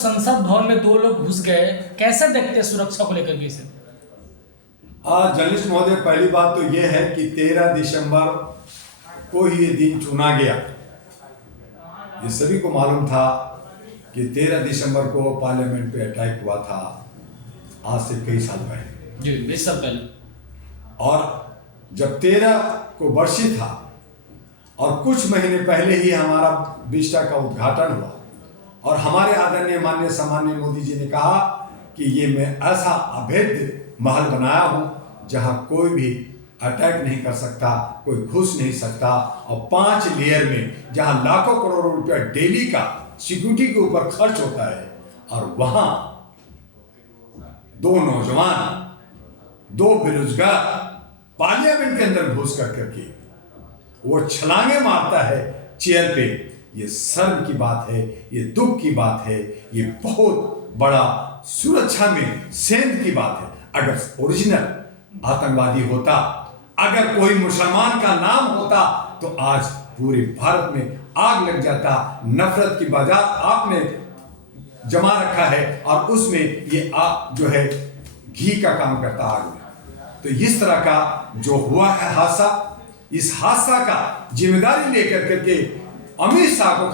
संसद भवन में दो लोग घुस गए, कैसे देखते हैं सुरक्षा को लेकर के इसे? जर्नलिस्ट महोदय, पहली बात तो यह है कि 13 दिसंबर को ही ये दिन चुना गया। ये सभी को मालूम था कि 13 दिसंबर को पार्लियामेंट पे अटैक हुआ था, आज से कई साल पहले। जी, 20 साल पहले। और जब 13 को वर्षी था और कुछ महीने पहले ही हमारा विस्टा का उद्घाटन हुआ और हमारे आदरणीय माननीय सम्माननीय मोदी जी ने कहा कि ये मैं ऐसा अभेद्य महल बनाया हूं जहां कोई भी अटैक नहीं कर सकता, कोई घुस नहीं सकता, और 5 लेयर में जहां लाखों करोड़ों रुपया डेली का सिक्योरिटी के ऊपर खर्च होता है, और वहां 2 नौजवान, 2 बेरोजगार पार्लियामेंट के अंदर घुस करके वो छलांगे मारता है चेयर पे। ये शर्म की बात है, ये दुख की बात है, ये बहुत बड़ा सुरक्षा में सेंध की बात है। अगर ओरिजिनल आतंकवादी होता, अगर कोई मुसलमान का नाम होता, तो आज पूरे भारत में आग लग जाता। नफरत की बाजार आपने जमा रखा है और उसमें ये आग जो है घी का काम करता आग में। तो इस तरह का जो हुआ है हादसा, इस हादसा का जिम्मेदारी लेकर करके अमित शाह को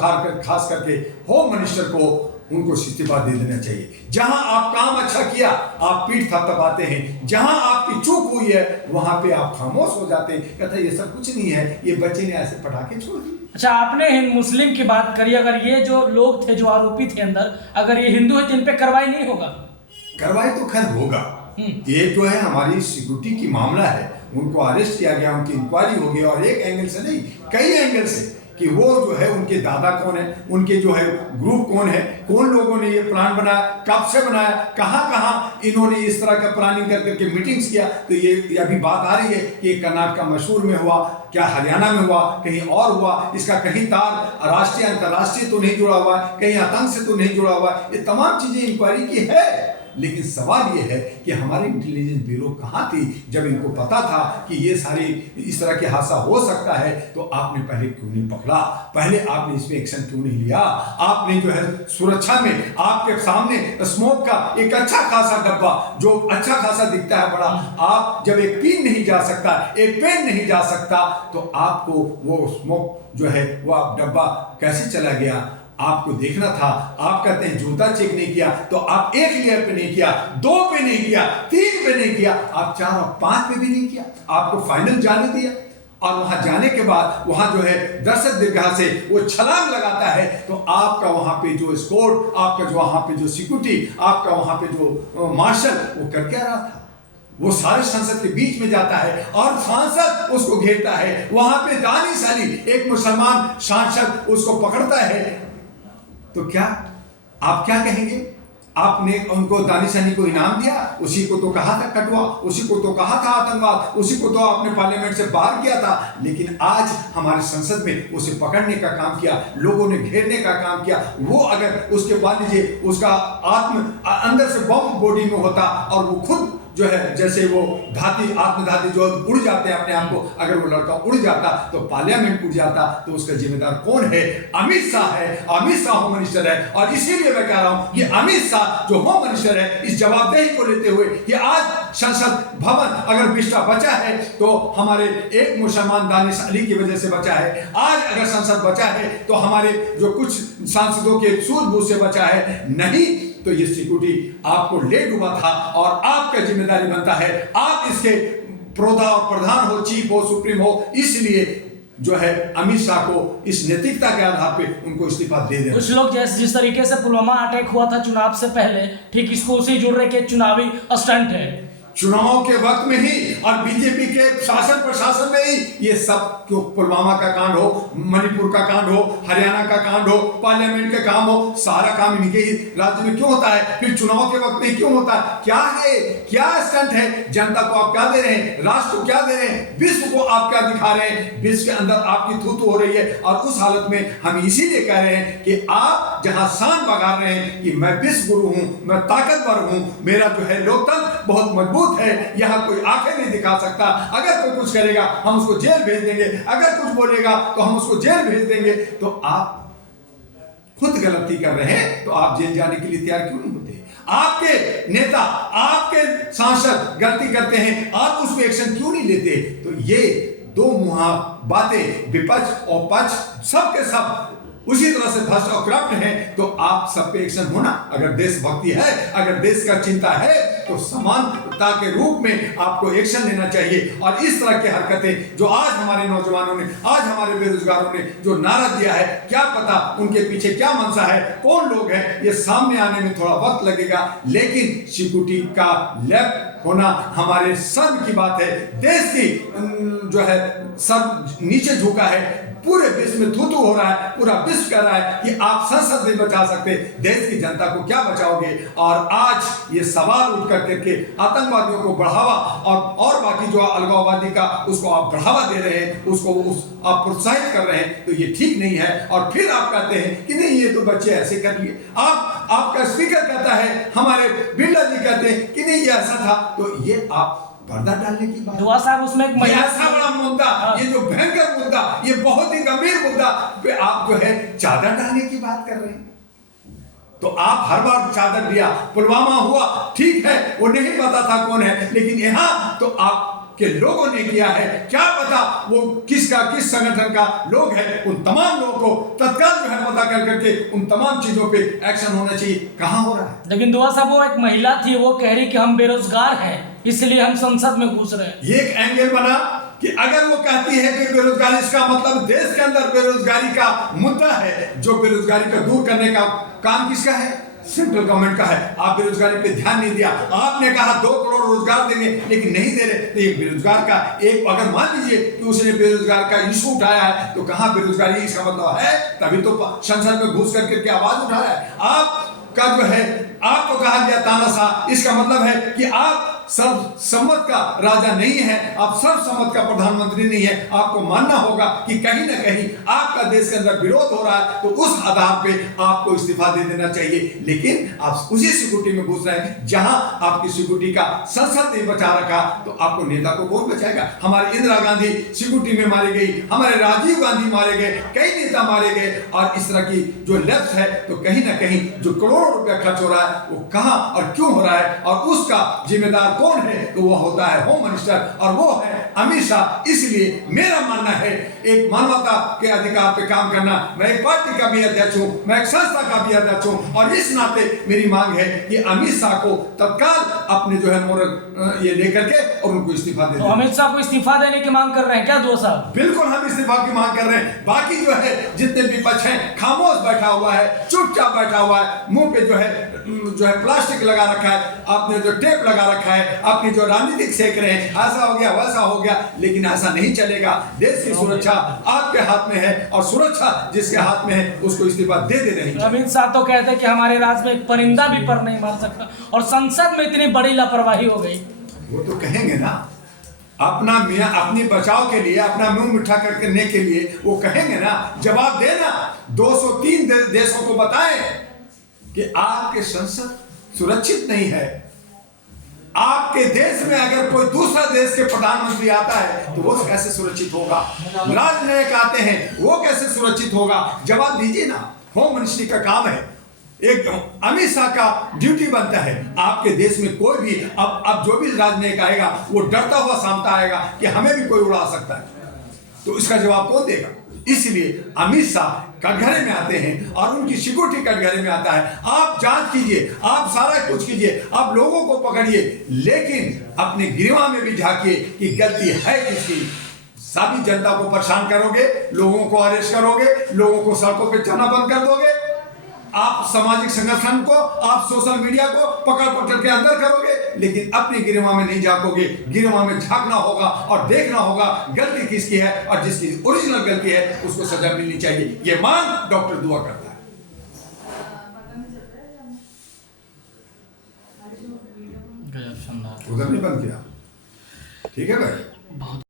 खास करके होम मिनिस्टर को उनको इस्तीफा दे देना चाहिए। जहां आप काम अच्छा किया आप पीठ थपथपाते हैं, जहां आपकी चूक हुई है वहां पे आप खामोश हो जाते हैं, कहते हैं ये सब कुछ नहीं है, ये बच्चे ने ऐसे पटाखे छोड़ दिए। अच्छा, आपने हिंद मुस्लिम की बात करी, अगर ये जो लोग थे जो आरोपी थे अंदर, अगर ये हिंदू है तो इन पे कार्रवाई नहीं होगा? कार्रवाई तो खैर होगा। ये जो है हमारी सिक्योरिटी की मामला है, उनको अरेस्ट किया गया, उनकी इंक्वायरी होगी, और एक एंगल से नहीं कई एंगल से कि वो जो है उनके दादा कौन है, उनके जो है ग्रुप कौन है, कौन लोगों ने ये प्लान बनाया, कब से बनाया, कहां इन्होंने इस तरह का प्लानिंग करके मीटिंग्स किया। तो ये अभी बात आ रही है कि कर्नाटक मैसूर में हुआ, क्या हरियाणा में हुआ, कहीं और हुआ, इसका कहीं तार राष्ट्रीय अंतर्राष्ट्रीय तो नहीं जुड़ा हुआ है, कहीं आतंक से तो नहीं जुड़ा हुआ है। ये तमाम चीजें इंक्वायरी की है, लेकिन सवाल ये है कि हमारी इंटेलिजेंस ब्यूरो कहाँ थी जब इनको पता था कि ये सारी इस तरह के हादसा हो सकता है? तो आपने पहले क्यों नहीं पकड़ा, पहले आपने इसमें एक्शन क्यों नहीं लिया? आपने जो है सुरक्षा में आपके सामने स्मोक का एक अच्छा खासा डब्बा, जो अच्छा खासा दिखता है बड़ा, आप जब एक पिन नहीं जा सकता, एक पेन नहीं जा सकता, तो आपको वो स्मोक जो है वो डब्बा कैसे चला गया? आपको देखना था। आप कहते हैं जूता चेक नहीं किया, तो आप 1 लेयर पे नहीं किया, 2 पे नहीं किया, 3 पे नहीं किया, आप 4 और 5 पे भी नहीं किया। आपको फाइनल जाने दिया, और वहां जाने के बाद वहां जो है दर्शक दीर्घा से वो छलांग लगाता है, तो आपका वहां पे जो स्कोर, आपका जो वहां पे जो सिक्योरिटी, आपका वहां पे जो मार्शल, वो कर क्या रहा था? वो सारे संसद के बीच में जाता है और सांसद उसको घेरता है। वहां पे दानी साली एक मुसलमान सांसद उसको पकड़ता है, तो क्या आप क्या कहेंगे? आपने उनको दानिशानी को इनाम दिया, उसी को तो कहा था कटवा, उसी को तो कहा था आतंकवाद, उसी को तो आपने पार्लियामेंट से बाहर किया था। लेकिन आज हमारे संसद में उसे पकड़ने का काम किया, लोगों ने घेरने का काम किया। वो अगर उसके बाद लीजिए उसका आत्म अंदर से बम बॉडी में होता और वो खुद जो है जैसे वो आत्मघाती जो उड़ जाते हैं अपने आप को, अगर वो लड़का उड़ जाता तो पार्लियामेंट उड़ जाता, तो उसका जिम्मेदार कौन है? अमित शाह है। अमित शाह होम मिनिस्टर है, और इसीलिए मैं कह रहा हूं कि अमित शाह जो होम मिनिस्टर है, इस जवाबदेही को लेते हुए कि आज संसद भवन अगर बिस्टा बचा है तो हमारे एक मुसलमान दानिश अली की वजह से बचा है। आज अगर संसद बचा है तो हमारे जो कुछ सांसदों के सूझबूझ से बचा है, नहीं तो ये सिक्योरिटी आपको ले डूबा था, और आपका जिम्मेदारी बनता है आप इसके प्रोधा और प्रधान हो, चीफ हो, सुप्रीम हो। इसलिए जो है अमित शाह को इस नैतिकता के आधार पे उनको इस्तीफा दे देना। कुछ लोग जिस तरीके से पुलवामा अटैक हुआ था चुनाव से पहले, ठीक इसको उसे जोड़ रहे कि चुनावी स्टंट है। चुनाव के वक्त में ही और बीजेपी के शासन प्रशासन में ही ये सब, क्यों पुलवामा का कांड हो, मणिपुर का कांड हो, हरियाणा का कांड हो, पार्लियामेंट का काम हो, सारा काम इनके ही राज्य में क्यों होता है? फिर चुनाव के वक्त में क्यों होता है? क्या है, क्या स्टंट है? जनता को आप क्या दे रहे हैं? राष्ट्र को क्या दे रहे हैं? विश्व को आप क्या दिखा रहे हैं? विश्व के अंदर आपकी थू हो रही है, और उस हालत में हम इसीलिए कह रहे हैं कि आप जहां शान बघार रहे हैं कि मैं विश्व गुरु हूं, मैं ताकतवर हूं, मेरा जो है लोकतंत्र बहुत मजबूत है, यहां कोई आंखें नहीं दिखा सकता। अगर कोई कुछ करेगा हम उसको जेल भेज देंगे, अगर कुछ बोलेगा तो हम उसको जेल भेज देंगे। तो आप खुद गलती कर रहे हैं तो आप जेल जाने के लिए तैयार क्यों नहीं होते? आपके नेता, आपके सांसद गलती करते हैं, आप उस पर एक्शन क्यों नहीं लेते? तो ये दो मुहा बातें, विपक्ष और पक्ष सबके सब उसी तरह से भ्रष्ट और करप्ट हैं। तो आप सब पे एक्शन होना, अगर देशभक्ति है, अगर देश का चिंता है, तो समानता के रूप में आपको एक्शन लेना चाहिए। और इस तरह की हरकतें जो आज हमारे नौजवानों ने, आज हमारे बेरोजगारों ने जो नारा दिया है, क्या पता उनके पीछे क्या मंशा है, कौन लोग हैं, ये सामने आने में थोड़ा वक्त लगेगा। लेकिन सिक्योरिटी का लैब होना हमारे सर्व की बात है। देश की जो है सर नीचे झुका है, पूरे विश्व में थू-थू हो रहा है, पूरा विश्व कह रहा है कि आप संसद नहीं बचा सकते, देश की जनता को क्या बचाओगे? और आज ये सवाल उठ करके आतंकवादियों को बढ़ावा और बाकी जो अलगाववादी का उसको आप बढ़ावा दे रहे हैं, उसको आप प्रोत्साहित कर रहे हैं, तो ये ठीक नहीं है। और फिर आप कहते हैं कि नहीं ये तो बच्चे ऐसे कर लिए। आपका स्पीकर कहता है, हमारे बिरला जी कहते हैं कि नहीं ये ऐसा था। तो ये आप पर्दा डालने की बात, दुआ साहब उसमें एक महिला, ऐसा बड़ा मुद्दा, ये जो भयंकर मुद्दा, ये बहुत ही गंभीर मुद्दा पे आप जो है चादर डालने की बात कर रहे हैं। तो आप हर बार चादर दिया, पुलवामा हुआ, ठीक है, वो नहीं पता था कौन है, लेकिन यहां तो आपके लोगों ने किया है। क्या पता वो किस संगठन का लोग है, उन तमाम लोगों को तत्काल जो है पता करके उन तमाम चीजों पे एक्शन होना चाहिए। कहां हो रहा है? लेकिन दुआ साहब वो एक महिला थी, वो कह रही कि हम बेरोजगार हैं, इसलिए हम संसद में घुस रहे हैं। ये एक एंगल बना कि अगर वो कहती है कि बेरोजगारी, इसका मतलब देश के अंदर बेरोजगारी का मुद्दा है। जो बेरोजगारी को दूर करने का काम किसका है? सेंट्रल गवर्नमेंट का है। आप बेरोजगारी पे ध्यान नहीं दिया। आपने कहा 2 करोड़ रोजगार देंगे, लेकिन नहीं दे रहे। तो ये बेरोजगार का एक, अगर मान लीजिए कि उसने बेरोजगार का इशू उठाया है, तो कहां बेरोजगारी इसका मतलब है? तभी तो संसद में घुस करके आवाज उठाया है। आपका जो है, आपको कहा गया तानाशाह, इसका मतलब है कि आप सर्वसम्मत का राजा नहीं है, आप सर्वसम्मत का प्रधानमंत्री नहीं है। आपको मानना होगा कि कहीं ना कहीं आपका देश के अंदर विरोध हो रहा है, तो उस आधार पे आपको इस्तीफा दे देना चाहिए। लेकिन आप उसी सिक्योरिटी में घुस रहे हैं जहां आपकी सिक्योरिटी का संसद नहीं बचा रखा, तो आपको नेता को कौन बचाएगा? हमारी इंदिरा गांधी सिक्योरिटी में मारी गई, हमारे राजीव गांधी मारे गए, कई नेता मारे गए। और इस तरह की जो लेफ्ट है, तो कहीं ना कहीं जो करोड़ों रुपया खर्च हो रहा है, वो कहां और क्यों हो रहा है, और उसका जिम्मेदार कौन है? तो वो होता है होम मिनिस्टर, और वो है अमित शाह। इसलिए मेरा मानना है, एक मानवता के अधिकार पे काम करना, मैं एक पार्टी का भी अध्यक्ष हूं, मैं एक संस्था का भी अध्यक्ष हूं, और इस नाते मेरी मांग है कि अमित शाह को तत्काल अपने जो है मोरल ये लेकर के और उनको इस्तीफा दे। तो अमित शाह को इस्तीफा देने की मांग कर रहे हैं क्या दुआ साहब? बिल्कुल हम इस्तीफा की मांग कर रहे हैं। बाकी जो है जितने विपक्ष हैं, खामोश बैठा हुआ है, चुपचाप बैठा हुआ है, मुंह पे जो है प्लास्टिक लगा रखा है, आपने जो टेप लगा रखा है, अपनी जो राजनीतिक सेक रहे हैं, ऐसा हो गया वैसा हो गया। लेकिन ऐसा नहीं चलेगा। देश की सुरक्षा आपके हाथ में है, और सुरक्षा जिसके हाथ में है उसको इस्तीफा दे रही है। अमित शाह तो कहते हैं कि हमारे राज्य में एक परिंदा भी पर नहीं मार सकता, और संसद में इतनी बड़ी लापरवाही हो गई। वो तो कहेंगे ना, अपना मियां अपनी बचाव के लिए, अपना मुंह मीठा करने के लिए वो कहेंगे ना, जवाब देना। 203 देशों को बताएं कि आपके संसद सुरक्षित नहीं है। आपके देश में अगर कोई दूसरा देश के प्रधानमंत्री आता है, तो वो कैसे सुरक्षित होगा? राजनयिक आते हैं, वो कैसे सुरक्षित होगा? जवाब दीजिए ना। होम मिनिस्ट्री का काम है, एक अमित शाह का ड्यूटी बनता है। आपके देश में कोई भी अब जो भी राजनयिक आएगा, वो डरता हुआ सामने आएगा कि हमें भी कोई उड़ा सकता है, तो इसका जवाब कौन देगा? इसलिए अमित शाह कटघरे में आते हैं, और उनकी सिक्योरिटी कटघरे में आता है। आप जांच कीजिए, आप सारा कुछ कीजिए, आप लोगों को पकड़िए, लेकिन अपने गिरवा में भी झांकिए कि गलती है किसकी। सभी जनता को परेशान करोगे, लोगों को अरेस्ट करोगे, लोगों को सड़कों पे चलना बंद कर दोगे, आप सामाजिक संगठन को, आप सोशल मीडिया को पकड़ के अंदर करोगे, लेकिन अपनी गिरवा में नहीं झांकोगे। गिरवा में झांकना होगा और देखना होगा गलती किसकी है, और जिसकी ओरिजिनल गलती है उसको सजा मिलनी चाहिए। ये मांग डॉक्टर दुआ करता है। उधर नहीं बंद किया, ठीक है भाई?